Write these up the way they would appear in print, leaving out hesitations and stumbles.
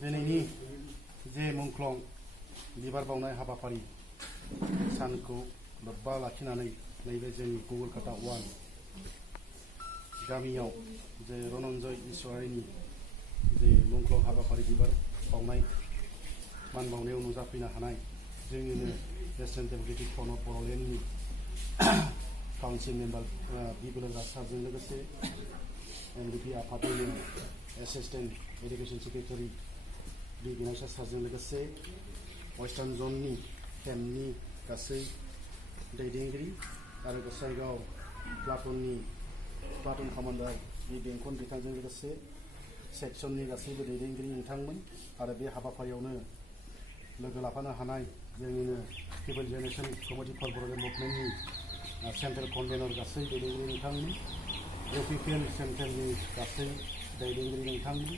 दिनैनि जे मुंख्लं बिबार बावनाय हाबाफारि सानखौ लोब्बा लाखिनानै नैबे जोंनि कलकाता 1 गामियाव जे रनन्जय ईश्वरीनि जे मुंख्लं हाबाफारि बिबार बावनाय मान बावनायाव नुजाफैनो हानाय जोंनिनो नेशनेल डेमोक्रेटिक फ्रन्ट अफ बड'लेण्डनि काउन्सिल मेम्बार बिबुलुंगा सारजों लोगोसे एनडिपि आफादनिनो एसिस्टेन्ट एडुकेशन सेक्रेटारि बि बिनायसा सारजों लोगोसे वेस्टार्न जननि केम्पनि गासै दैदेनगिरि आरो गसाइगाव प्लाटुन कमान्डार बि बेंखन बिथांजों लोगोसे सेक्सननि गासैबो दैदेनगिरि नोंथांमोन आरो बे हाबाफारियावनो लोगो लाफानो हानाय जोंनिनो people generation committee for Bodoland मुभमेन्टनि सेन्ट्रेल कनभेनर गासै दैदेनगिरि नोंथांमोन इउपिपिएल सेन्ट्रेलनि गासै दैदेनगिरि नोंथांमोन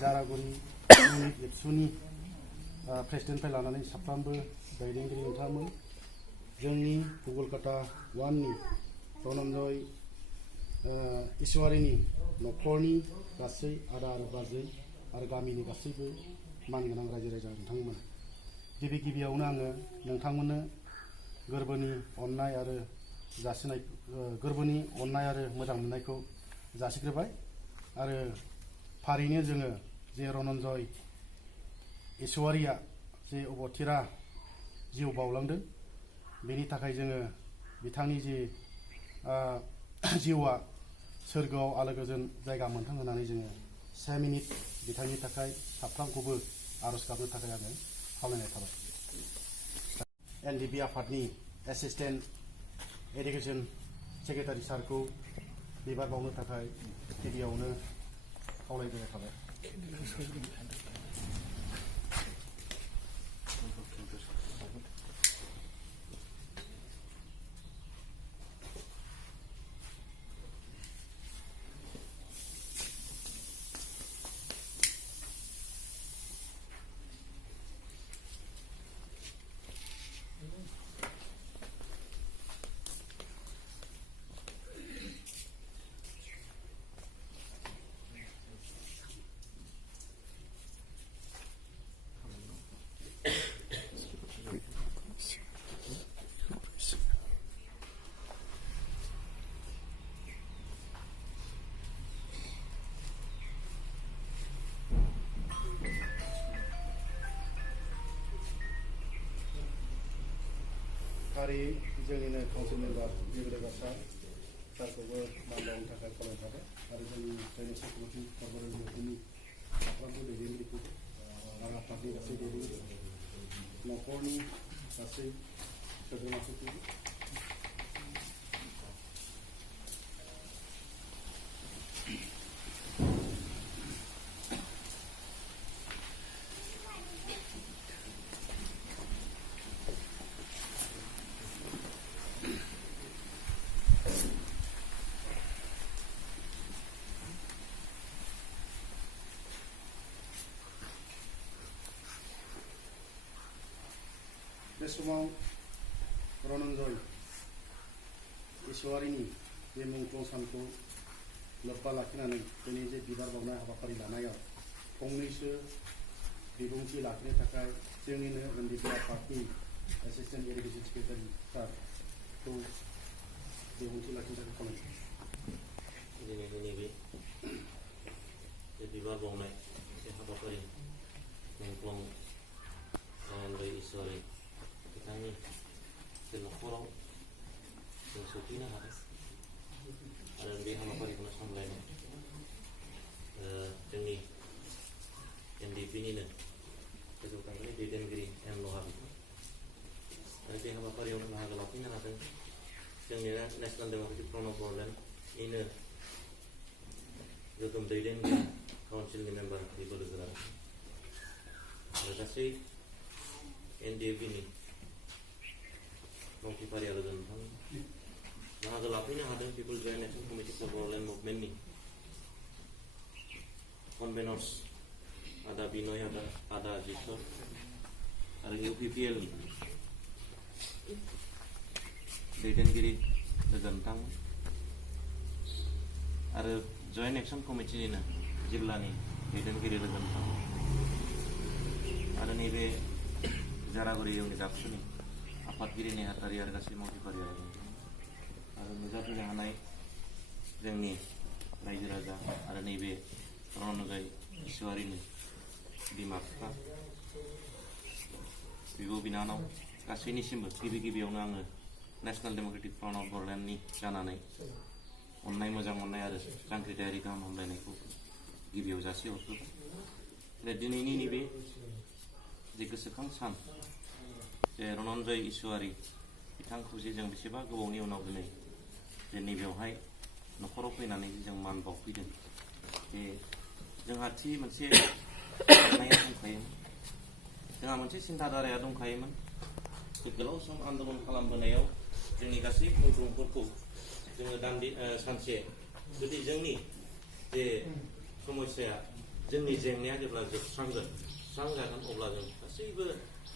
जारागुरि इउनिट एबसुनि प्रेसिडेन्टनिफ्राय लानानै साफ्रोमबो दैदेनगिरि नोंथांमोन जोंनि कलकाता 1नि रनन्जय ईश्वरीनि न'खरनि गासै आदा आरो बाजै आरो गामिनि गासैबो मानगोनां रायजो राजा नोंथांमोन गिबियावनो आङो नोंथांमोननो गोरबोनि अननाय आरो जासिनाय गोरबोनि अननाय आरो मोजां मोननायखौ जासिग्रोबाय आरो फारिनो जोङो जे रनन्जय ईश्वरीया जे अबथिरा जिउ बावलांदों बेनि थाखाय जोङो बिथांनि जे जिउआ सोरगोआव आलो गोजोन जायगा मोनथों होननानै जोङो 1 मिनिट बिथांनि थाखाय साफ्रोमखौबो आरज गाबनो थाखाय आङो खावलायनाय थाबाय एनडिबि आफादनि एसिस्टेन्ट एडुकेशन सेक्रेटारि सारखौ बिबार बावनो थाखाय गिबियावनो खावलायग्रोनाय थाबाय फारि जोंनिनो काउन्सिल मेम्बार बिबुलुंगा सारखौबो मान बावनो थाखाय खावलायनाय थाबाय आरो जोंनि जेनेरेशन कमिटि फर बड'लेण्ड मुभमेन्टनि साफ्रोमबो दैदेनगिरिखौ आरो आफादनि गासै दैदेनगिरि न'खरनि गासै सोद्रोमाफोरखौ बे समाव रनन्जय ईश्वरीनि बे मुंख्लं सानखौ लोब्बा लाखिनानै दिनै जे बिबार बावनाय हाबाफारि लानायाव फंनैसो बिबुंथि लाखिनो थाखाय जोंनिनो एनडिपि आफादनि एसिस्टेन्ट एडुकेशन सेक्रेटारि सारखौ बिबुंथि लाखिनो थाखाय खावलायनाय दिनैनि नैबे बिबार बावनाय जे हाबाफारि मुंख्लं रनन्जय ईश्वरी बिथांनि जे न'खराव जों सफैनो हादों आरो बे हाबाफारिखौनो सामलायनो जोंनि एनडिपिनिनो गोजौ थाखोनि दैदेनगिरि एम लहाबि आरो बे हाबाफारियावनो बाहागो लाफैनो हादों जोंनि नेशनेल डेमोक्रेटिक फ्रन्ट अफ बड'लेण्डनिनो गोगोम दैदेनगिरि काउन्सिलनि मेम्बार बिबुलुंगा आरो गासै एनडिएफबिनि मावथिफारि आरो नोंथां बाहागो लाफैनो हादों पिपल जेनेरेशन कमिटि फर बड'लेण्ड मुभमेन्टनि कनभेनर्स आदा बिनय आदा जित्सर आरो इउपिपिएल दैदेनगिरि लोगो नोंथां आरो जयेन्ट एक्शन कमिटिनिनो जिल्लानि दैदेनगिरि लोगो नोंथां आरो नैबे जारागुरि इउनिट आबसुनि आफादगिरि नेहाथारि आरो गासै मावथिफारिया आरो नुजाफैनो हानाय जोंनि रायजो राजा आरो नैबे रनजय इसवारिनि बिमा बिफा बिब' बिनानाव गासैनिसिमबो गिबियावनो आङो नेशनेल डेम'क्रेटिक फ्रन्ट अफ बर'लेण्डनि जानानै अननाय मोजां मोननाय आरो जांख्रिथायारि गाहाम हामलायनायखौ गिबियाव जासिहरग्रोबाय। दिनैनि नैबे जे गोसोखां सान जे रनजय इसवारि बिथांखौ जे जों बेसेबा गोबावनि उनाव दिनै जे नैबेयावहाय न'खराव फैनानै जों मान बावफैदों बे जोंहा थि मोनसे साननाया दंखायोमोन, जोंहा मोनसे सिन्थाधाराया दंखायोमोन जे गोलाव सम आन्दलन खालामबोनायाव जोंनि गासै मुंख्लंफोरखौ जोङो सानसे जुदि जोंनि जे समस्याया जोंनि जेंनाया जेब्ला सुस्रांजागोन अब्ला जों गासैबो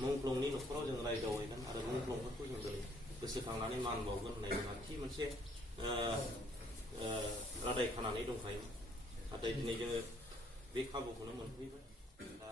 मुंख्लंनि न'खराव जों रायदावहैगोन आरो मुंख्लंफोरखौ जों दिनै गोसोखांनानै मान बावगोन होननाय जोंहा थि मोनसे रादाय खानानै दंखायोमोन। नाथाय दिनै जोङो बे खाबुखौनो मोनफैबाय। दा